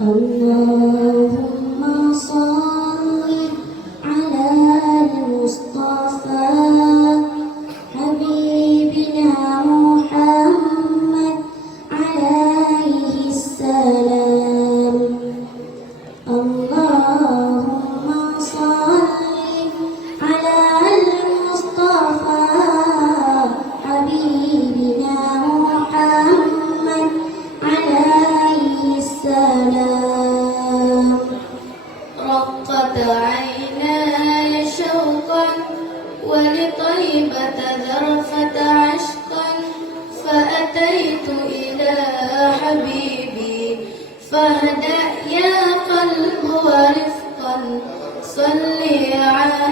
اللهم صل على المصطفى حبيبنا محمد عليه السلام. اللهم صل على المصطفى حبيبنا محمد عليه السلام. رقت عيناي شوقا ولطيبة ذرفة عشقا، فأتيت إلى حبيبي فاهدأ يا قلب ورفقا، صلي على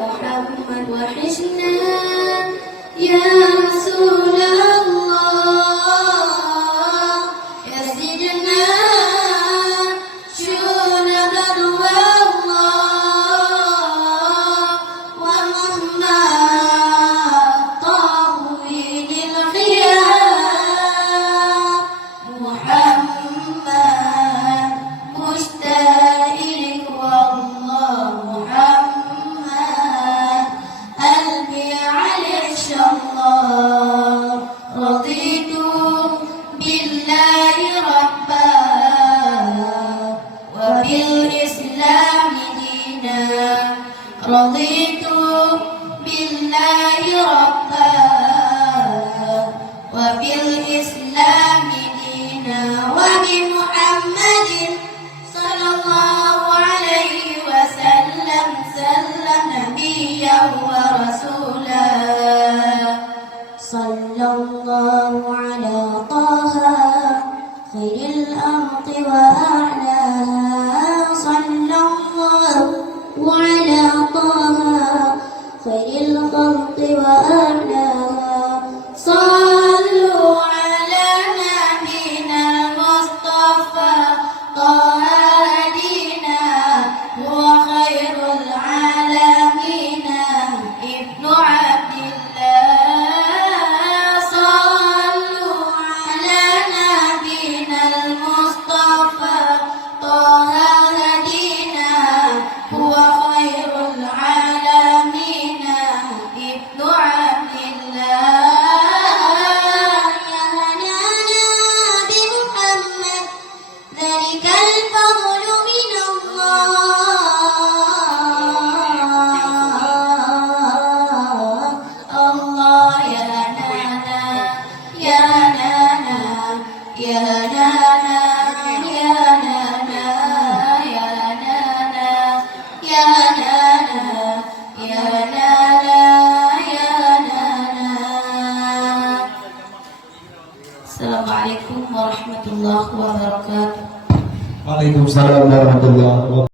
محمد وحشنا يا رسول الله، يا سيدنا شون بدو الله، ومهما طاويل الخيام محمد مشتاق إليك والله محمد قلبي عليك شالله. رضيت بالله ربا وبالإسلام دينا، رضيت بالله ربا وبالإسلام دينا، وبمحمد صلى الله عليه وسلم نبيا ورسولا. صلى الله على طه خير الأرض وأعلاها، صلى الله على طه خير الخلق وأعلاها. صلوا على نبينا المصطفى طه هدينا، هو خير العالمين ابن عبد الله. صلوا على نبينا المصطفى طه هدينا، هو خير العالمين ابن عبد الله. يا هنانا بمحمد ذلك الفضل من الله. الله يا نانا يا نانا يا نانا يا نانا يا نانا يا نانا يا نانا يا نانا. السلام عليكم ورحمة الله وبركاته. Waalaikumsalam warahmatullahi wabarakatuh.